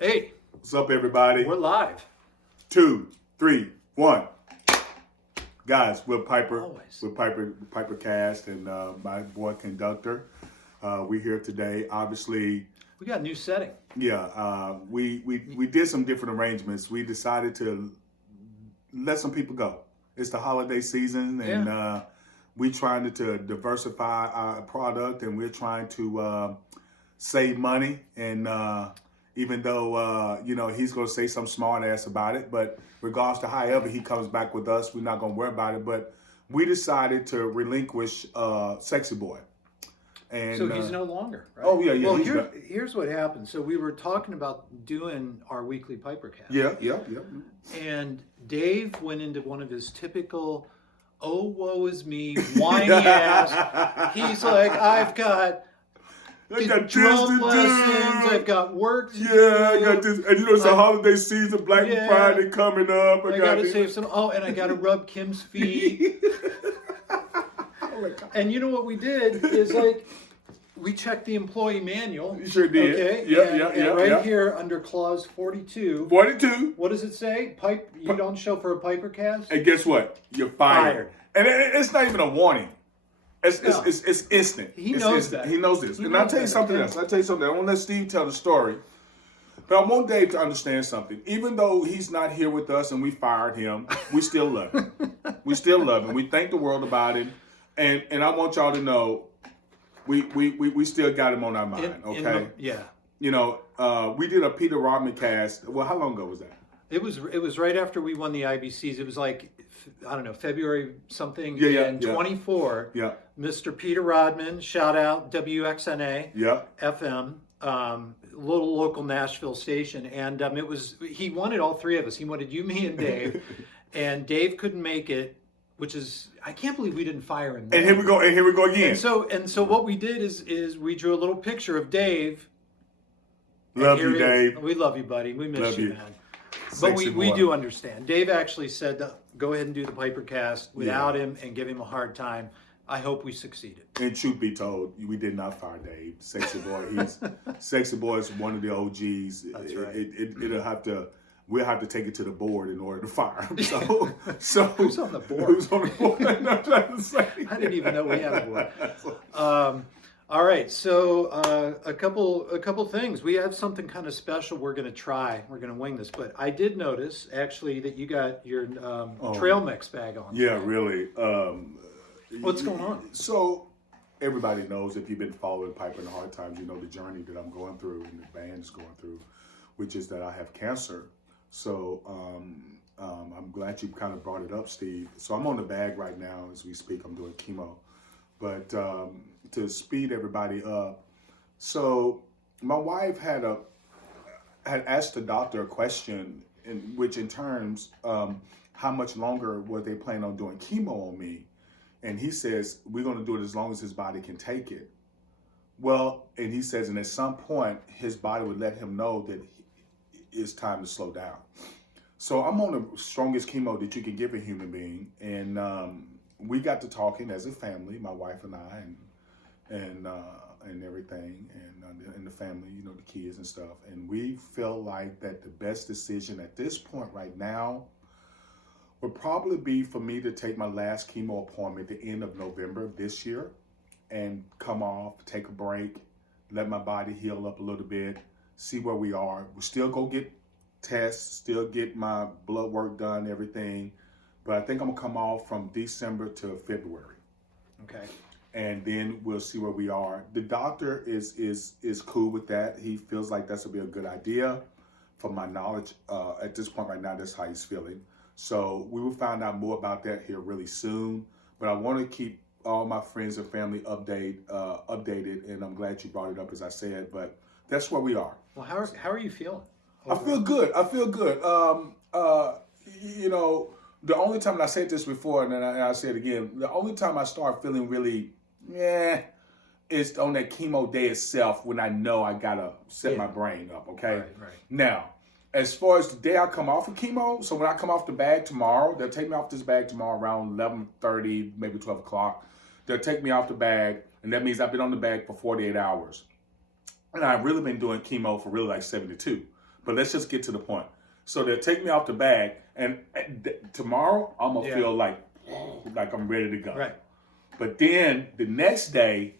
Hey, What's up, everybody? we're live. 2, 3, 1. Guys, we're Piper. Always. We're Pipercast, and my boy conductor. We're here today. Obviously, We got a new setting. yeah. We did some different arrangements. We decided to let some people go. It's the holiday season, and we're trying to diversify our product, and we're trying to save money. And even though he's going to say some smart ass about it, but regardless to however he comes back with us, we're not going to worry about it. But we decided to relinquish Sexy Boy. And So he's no longer, right? Oh, yeah. Well, he's here's what happened. So we were talking about doing our weekly Pipercast. Yeah. And Dave went into one of his typical, oh, woe is me, whiny ass. He's like, I've got drum lessons, I've got work to do. I got this. And it's a holiday season, Black Friday coming up. I got to save some. Oh, and I got to rub Kim's feet. Oh my God. And you know what we did is we checked the employee manual. You sure did. Okay. Yeah. Right here under clause 42. 42. What does it say? You don't show for a Pipercast? And guess what? You're fired. And it's not even a warning. It's instant. He knows that. He knows this. And I'll tell you something else. I won't let Steve tell the story. But I want Dave to understand something. Even though he's not here with us and we fired him, we still love him. We still love him. We thank the world about him. And I want y'all to know we still got him on our mind, okay? We did a Peter Rodman cast. Well, how long ago was that? It was right after we won the IBCs. It was I don't know, February something in 24. Yeah. Mr. Peter Rodman, shout out WXNA. Yeah. FM, little local Nashville station, and he wanted all three of us. He wanted you, me, and Dave, and Dave couldn't make it, which is I can't believe we didn't fire him. And here we go again. And so what we did is we drew a little picture of Dave. Love you, Dave. We love you, buddy. We miss Love you, you. man. But we boy. do understand. Dave actually said, go ahead and do the Pipercast without him and give him a hard time. I hope we succeeded. And truth be told, we did not fire Dave. Sexy Boy, Sexy Boy is one of the OGs. That's right. We'll have to take it to the board in order to fire him. So Who's on the board? Who's on the board? I'm trying to say. I didn't even know we had a board. All right, so a couple things. We have something kind of special we're going to try. We're going to wing this, but I did notice actually that you got your trail mix bag on. Yeah, really. What's going on? So everybody knows, if you've been following Piper in the hard times, you know the journey that I'm going through and the band is going through, which is that I have cancer. So I'm glad you kind of brought it up, Steve. So I'm on the bag right now as we speak. I'm doing chemo. But to speed everybody up, so my wife had asked the doctor a question, which in terms, how much longer were they planning on doing chemo on me? And he says, we're going to do it as long as his body can take it. Well, and he says, and at some point, his body would let him know that it's time to slow down. So I'm on the strongest chemo that you can give a human being. And we got to talking as a family, my wife and I, and everything, and the family, the kids and stuff. And we feel like that the best decision at this point right now would probably be for me to take my last chemo appointment at the end of November of this year and come off, take a break, let my body heal up a little bit, see where we are. We'll still go get tests, still get my blood work done, everything. But I think I'm gonna come off from December to February. Okay. And then we'll see where we are. The doctor is cool with that. He feels like that's gonna be a good idea. From my knowledge, at this point right now, that's how he's feeling. So we will find out more about that here really soon. But I want to keep all my friends and family updated, and I'm glad you brought it up, as I said. But that's where we are. Well, how are you feeling? I feel good. The only time, and I said this before, and then I say it again, the only time I start feeling really, is on that chemo day itself when I know I gotta set my brain up. Okay. Right. Now, as far as the day I come off of chemo, so when I come off the bag tomorrow, they'll take me off this bag tomorrow around 11:30, maybe 12 o'clock. They'll take me off the bag, and that means I've been on the bag for 48 hours. And I've really been doing chemo for really like 72. But let's just get to the point. So they'll take me off the bag, and tomorrow I'm gonna feel like I'm ready to go. Right. But then the next day,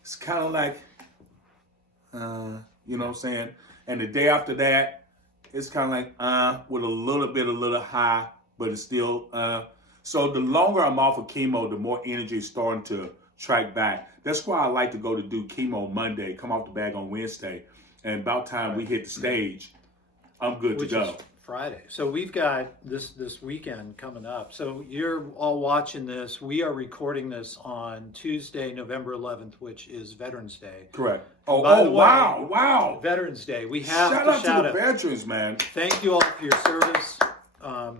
it's kind of like, you know what I'm saying? And the day after that, it's kind of like, with a little high, but it's still, So the longer I'm off of chemo, the more energy is starting to track back. That's why I like to go to do chemo Monday, come off the bag on Wednesday, and about time we hit the stage, I'm good to go. Is Friday. So we've got this weekend coming up. So you're all watching this. We are recording this on Tuesday, November 11th, which is Veterans Day. Correct. By the way, Wow. Veterans Day. We have shout out to the veterans, man. Thank you all for your service.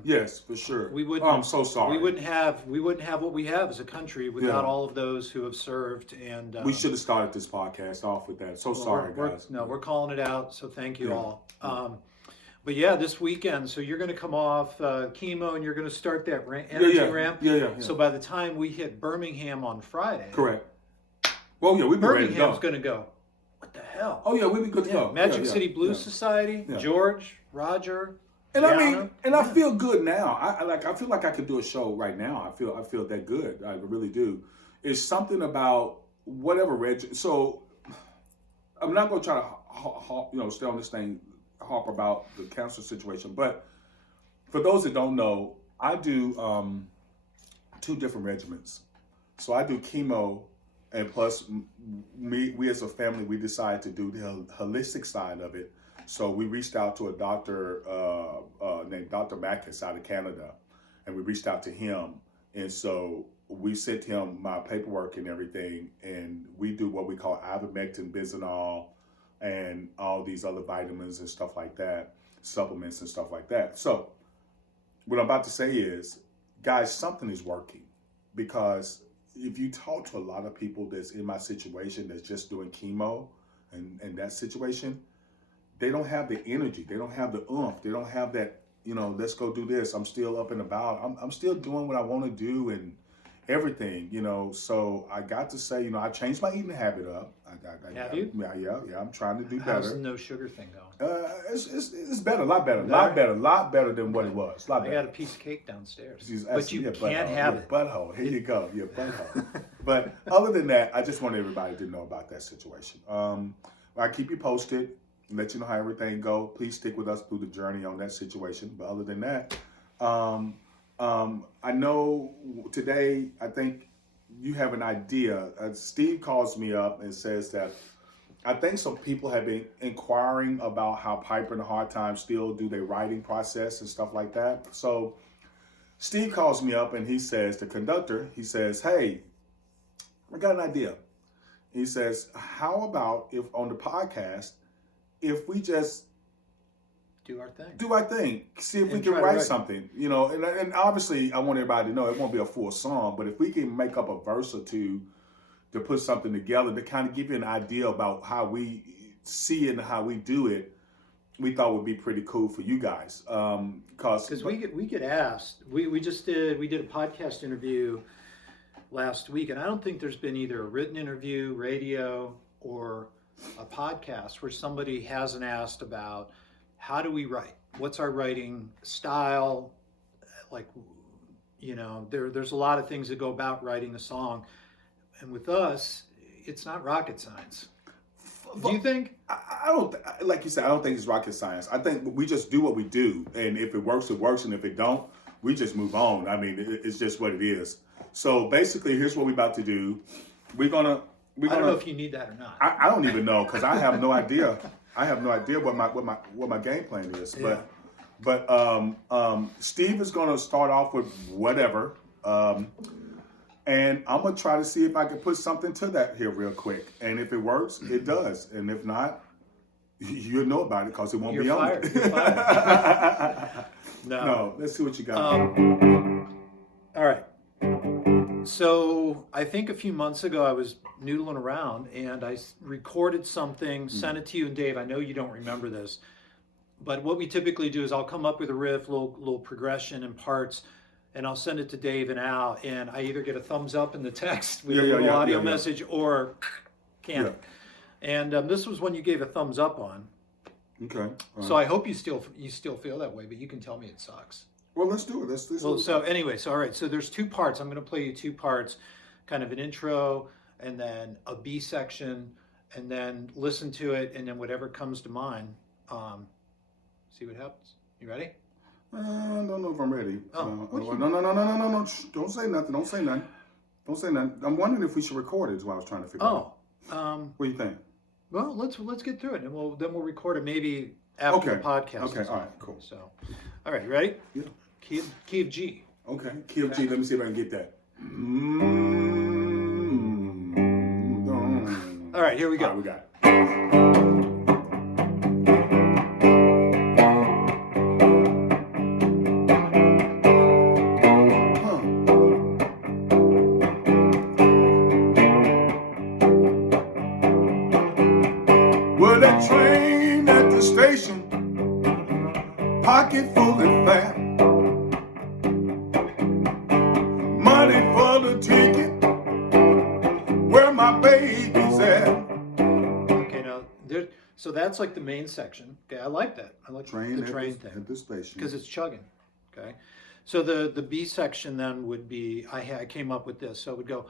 Yes, for sure. We wouldn't. I'm so sorry. We wouldn't have what we have as a country without all of those who have served. And we should have started this podcast off with that. So sorry, guys. We're calling it out. So thank you all. But yeah, this weekend. So you're going to come off chemo and you're going to start that energy ramp. Yeah. So by the time we hit Birmingham on Friday, correct. Well, yeah, we'd be ready to go. Birmingham's going to go. What the hell? Oh yeah, we'd be good to go. Magic City Blues Society. George, Roger. And I mean, I feel good now. I feel like I could do a show right now. I feel that good. I really do. It's something about whatever So I'm not going to try to stay on this thing, harp about the cancer situation. But for those that don't know, I do 2 different regimens. So I do chemo, and plus we as a family, we decided to do the holistic side of it. So we reached out to a doctor named Dr. Mackus out of Canada, and we reached out to him. And so we sent him my paperwork and everything, and we do what we call ivermectin, bisonol, and all these other vitamins and stuff like that, supplements and stuff like that. So what I'm about to say is, guys, something is working, because if you talk to a lot of people that's in my situation that's just doing chemo and that situation, they don't have the energy. They don't have the oomph. They don't have that, let's go do this. I'm still up and about. I'm still doing what I want to do and everything, So I got to say, I changed my eating habit up. Have you? Yeah. I'm trying to do better. How's the no sugar thing going? It's better, a lot better than what it was. I got a piece of cake downstairs, but you can't have it. Butthole. Here you go. Your butthole. But other than that, I just want everybody to know about that situation. I keep you posted. Let you know how everything go. Please stick with us through the journey on that situation. But other than that, I know today, I think you have an idea. Steve calls me up and says that I think some people have been inquiring about how Piper and the Hard Times still do their writing process and stuff like that. So Steve calls me up and he says, the conductor, he says, hey, I got an idea. He says, how about if on the podcast, if we just do our thing, see if we can write something, and obviously I want everybody to know it won't be a full song, but if we can make up a verse or two to put something together to kind of give you an idea about how we see it and how we do it, we thought would be pretty cool for you guys. Because we get asked, we did a podcast interview last week, and I don't think there's been either a written interview, radio, or a podcast where somebody hasn't asked about how do we write? What's our writing style? Like, there's a lot of things that go about writing a song. And with us, it's not rocket science. Do you think? I don't, like you said, I don't think it's rocket science. I think we just do what we do. And if it works, it works. And if it don't, we just move on. I mean, it's just what it is. So basically, here's what we're about to do. I don't know if you need that or not. I don't even know, because I have no idea. I have no idea what my game plan is. Yeah. But Steve is going to start off with whatever, and I'm going to try to see if I can put something to that here real quick. And if it works, it does. And if not, you'll know about it, because it won't be on it. You're fired. No. Let's see what you got. All right. So I think a few months ago I was noodling around and I recorded something, sent it to you and Dave. I know you don't remember this, but what we typically do is I'll come up with a riff, little progression and parts, and I'll send it to Dave and Al, and I either get a thumbs up in the text with a little audio message or can. And this was one you gave a thumbs up on. Okay. So I hope you still feel that way, but you can tell me it sucks. Well, let's do it. Well, so anyway, all right. So there's two parts. I'm going to play you two parts, kind of an intro and then a B section, and then listen to it, and then whatever comes to mind. See what happens. You ready? I don't know if I'm ready. Oh, no. Shh, don't say nothing. Don't say nothing. I'm wondering if we should record it. Is what I was trying to figure out. What do you think? Well, let's get through it, and we'll record it maybe after the podcast. Okay. All right. Cool. So, all right, ready? Yeah. Key of G. Okay. Key of G. Let me see if I can get that. All right, here we go. All right, we got it. Well, that train at the station, pocket full and fat, money for the ticket, where my baby's at. Okay, now so that's like the main section. Okay, I like that. I like the train thing at the station because it's chugging. Okay, so the B section then would be I came up with this, so it would go.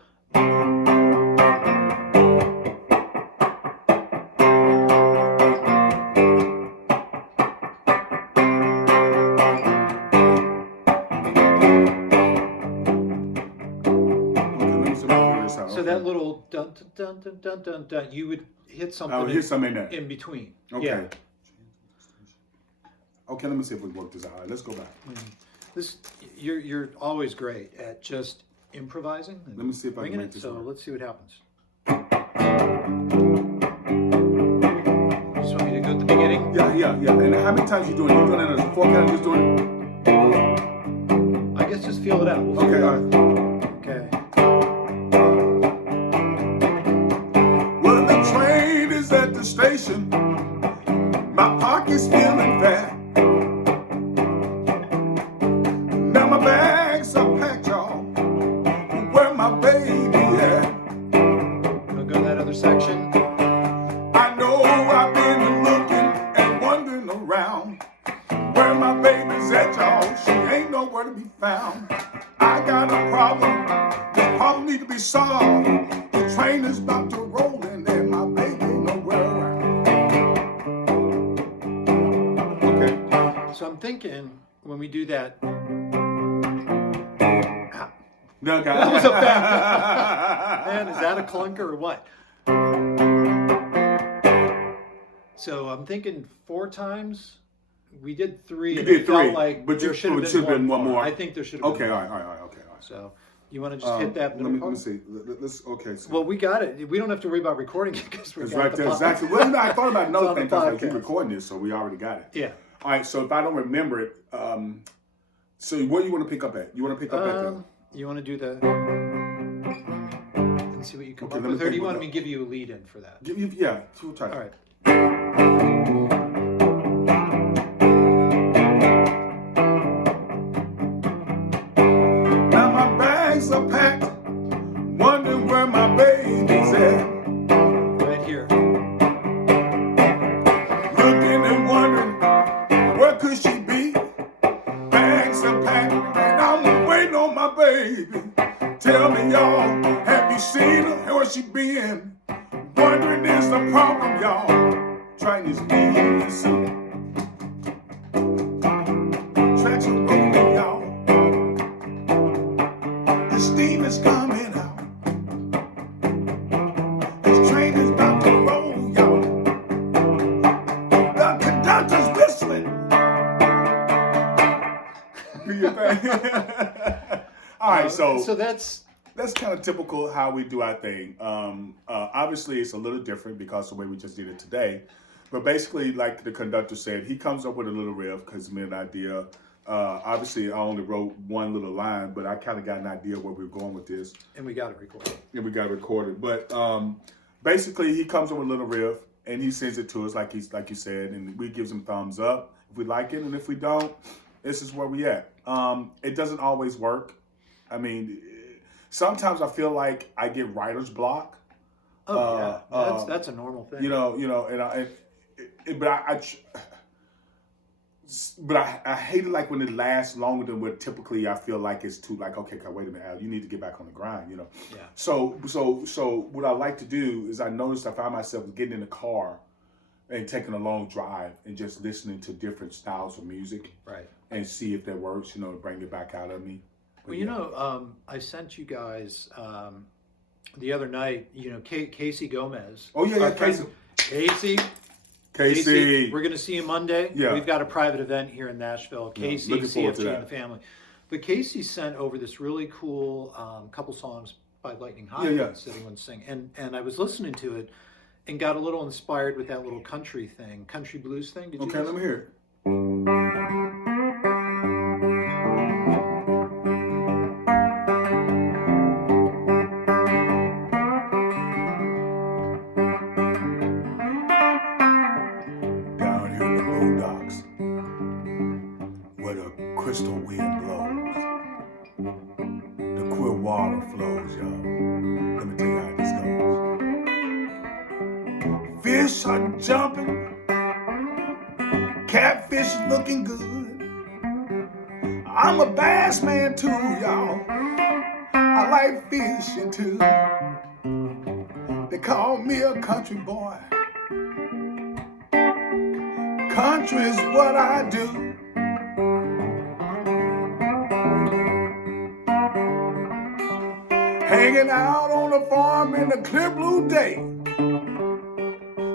So that little dun dun dun dun dun dun, you would hit something. I would hit something in there. In between. Okay. Yeah. Okay, let me see if we work this out. All right, let's go back. You're always great at just improvising. And let me see if I can make this So work. let's see what happens. Just want me to go at the beginning? Yeah. And how many times you doing it? You doing it as 4 counts? Just doing it? I guess just feel it out. We'll Okay, feel it all out. right. Okay. Well, the train is at the station. My pocket's feeling fat. Now my bags are packed, y'all. Where my baby at? Wanna go to that other section? I know I've been looking and wandering around. Where my baby's at, y'all? She ain't nowhere to be found. I got a problem. This problem need to be solved. The train is about to roll in and my baby ain't nowhere around. Okay. So I'm thinking when we do that. No, okay. That was a bad. Man, is that a clunker or what? So I'm thinking 4 times. We did 3. You and did it felt 3, like but there you should have been one more. I think there should have been. Okay, one. all right. Okay. So you want to just hit that middle let part? me see. Let's. Okay. So. Well, we got it. We don't have to worry about recording it because we It's got right the there. pod- Exactly. Well, you know, I thought about It's another on the thing because podcast. you're recording this, so we already got it. Yeah. All right. So if I don't remember it, so where do you want to pick up at? You want to pick up at the? You want to do the and see what you come Okay, up let me with, or do think you want about me to give you a lead in for that? Yeah. We'll try. All right. Now my bags are packed, wondering where my baby's at. Right here. Looking and wondering, where could she be? Bags are packed, and I'm waiting on my baby. Tell me, y'all, have you seen her? Where she been? Wondering is the problem, y'all. Trying is being soon. Tracks are rolling, y'all. The steam is coming out. This train is about to roll, y'all. The conductor's whistling. Do your thing. All right, So that's kind of typical how we do our thing. Obviously, it's a little different because of the way we just did it today. But basically, like the conductor said, he comes up with a little riff because he made an idea. Obviously, I only wrote one little line, but I kind of got an idea where we were going with this. and we got it recorded. And we got it recorded. But basically, he comes up with a little riff, and he sends it to us like you said, and we gives him thumbs up if we like it, and if we don't, this is where we at. It doesn't always work. I mean, sometimes I feel like I get writer's block. Oh yeah, that's a normal thing. You know, and but I hate it like when it lasts longer than what typically I feel like it's too like, okay, wait a minute, Al, you need to get back on the grind, you know? Yeah. So what I like to do is I noticed I find myself getting in the car and taking a long drive and just listening to different styles of music. Right. And see if that works, you know, bring it back out of me. But well, I sent you guys the other night, Casey Gomez. Oh, yeah, Casey. We're going to see you Monday. Yeah. We've got a private event here in Nashville. Casey, looking forward to CFG that. and the family. But Casey sent over this really cool couple songs by Lightning Hopkins that he wants to sing. And I was listening to it and got a little inspired with that little country blues thing. Did you Okay, let me hear it. Crystal wind blows, the clear water flows, y'all. Let me tell you how this goes. Fish are jumping, catfish is looking good. I'm a bass man too, y'all. I like fishing too. They call me a country boy. Country is what I do. Hanging out on the farm in a clear blue day.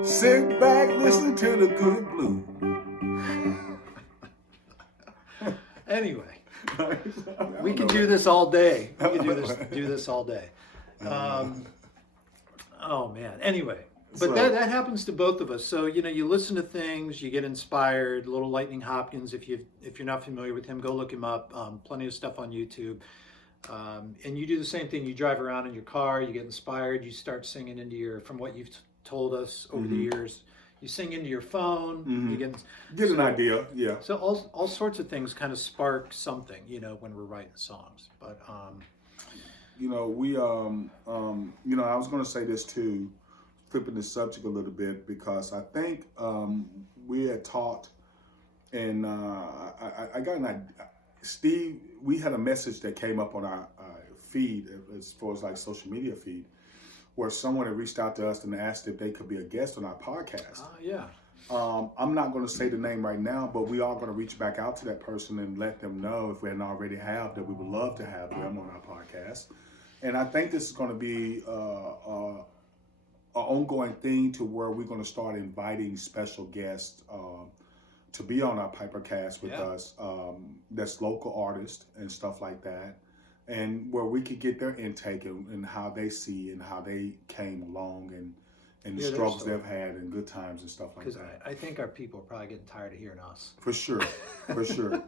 Sit back, listen to the good blue. Anyway, we can do this all day. We can do this all day. Oh man. Anyway, but that happens to both of us. So you listen to things, you get inspired. Little Lightning Hopkins. If you're not familiar with him, go look him up. Plenty of stuff on YouTube. And you do the same thing. You drive around in your car, you get inspired, you start singing into from what you've told us over the years, you sing into your phone, you get an idea, yeah. So all sorts of things kind of spark something, when we're writing songs. But we I was going to say this too, flipping the subject a little bit, because I think we had talked, and I got an idea. Steve, we had a message that came up on our feed, as far as like social media feed, where someone had reached out to us and asked if they could be a guest on our podcast. Yeah. I'm not going to say the name right now, but we are going to reach back out to that person and let them know, if we hadn't already have, that we would love to have them on our podcast. And I think this is going to be an ongoing thing, to where we're going to start inviting special guests to be on our Pipercast with us, that's local artists and stuff like that, and where we could get their intake and how they see and how they came along and the struggles they've had and good times and stuff like that. Because I think our people are probably getting tired of hearing us. For sure.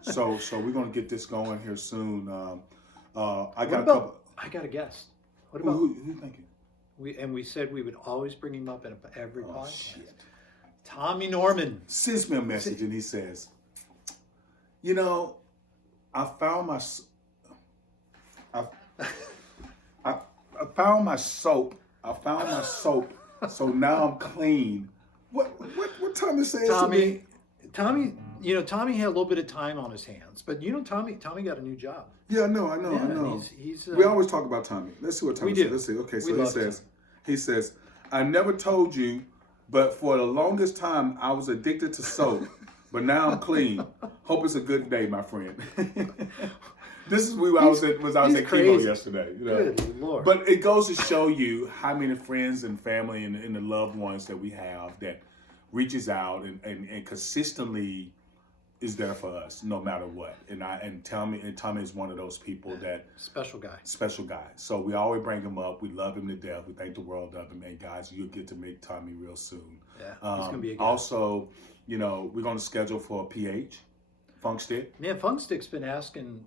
So we're going to get this going here soon. I got a guest. What about who thinking? We said we would always bring him up in every podcast. Shit. Tommy Norman sends me a message and he says, I found my soap. So now I'm clean. What Tommy says to me? Tommy had a little bit of time on his hands, but Tommy got a new job. Yeah, I know. He's we always talk about Tommy. Let's see what Tommy says. Let's see. Okay, so he says, I never told you, but for the longest time, I was addicted to soap, but now I'm clean. Hope it's a good day, my friend. This is I was at chemo yesterday. Good Lord. But it goes to show you how many friends and family and the loved ones that we have that reaches out and consistently is there for us no matter what. And Tommy is one of those people that special guy. So we always bring him up. We love him to death. We thank the world of him. And guys, you'll get to meet Tommy real soon. Yeah, he's gonna be a guy. Also, we're gonna schedule for a PH, Funkstick. Yeah, Funkstick's been asking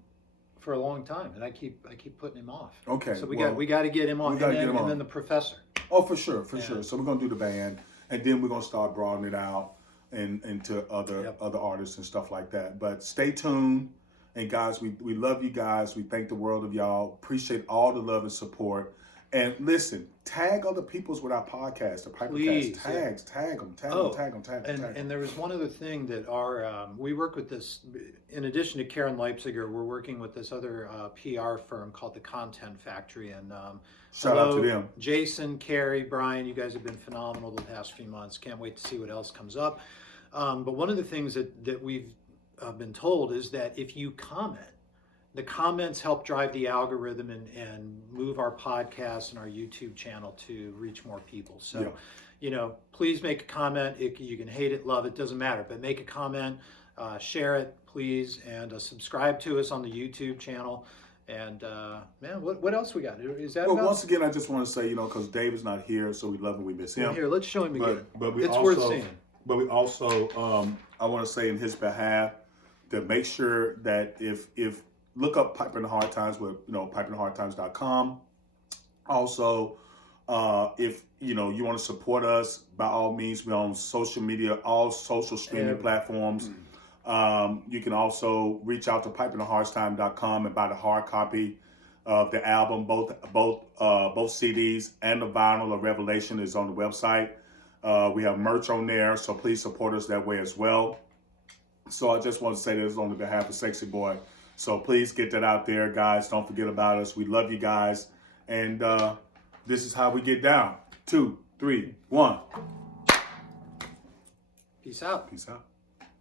for a long time, and I keep putting him off. Okay. So we got to get him on. And then the professor. Oh, for sure. So we're gonna do the band, and then we're gonna start broadening it out and to other artists and stuff like that. But stay tuned, and guys, we love you guys. We thank the world of y'all. Appreciate all the love and support, And listen, tag other peoples with our podcast, the Please, Pipercast. Tag them. And there was one other thing that we work with this, in addition to Karen Leipziger, we're working with this other PR firm called the Content Factory. And shout out to them. Jason, Carrie, Brian, you guys have been phenomenal the past few months. Can't wait to see what else comes up. But one of the things that we've been told is that if you comment, the comments help drive the algorithm and move our podcast and our YouTube channel to reach more people. So, please make a comment. You can hate it, love it, doesn't matter. But make a comment, share it, please, and subscribe to us on the YouTube channel. And man, what else we got? Is that once again, I just want to say, because Dave is not here, so we love him, we miss him. Well, here, let's show him again. But it's worth seeing. But we also, I want to say in his behalf, to make sure that if look up Piper in the Hard Times with piperinthehardtimes.com. Also, if you want to support us, by all means, we're on social media, all social streaming platforms. You can also reach out to piperinthehardtimes.com and buy the hard copy of the album. Both CDs and the vinyl of Revelation is on the website. We have merch on there, so please support us that way as well. So I just want to say this on the behalf of Sexy Boy. So please get that out there, guys. Don't forget about us. We love you guys. And this is how we get down. 2, 3, 1. Peace out. Peace out.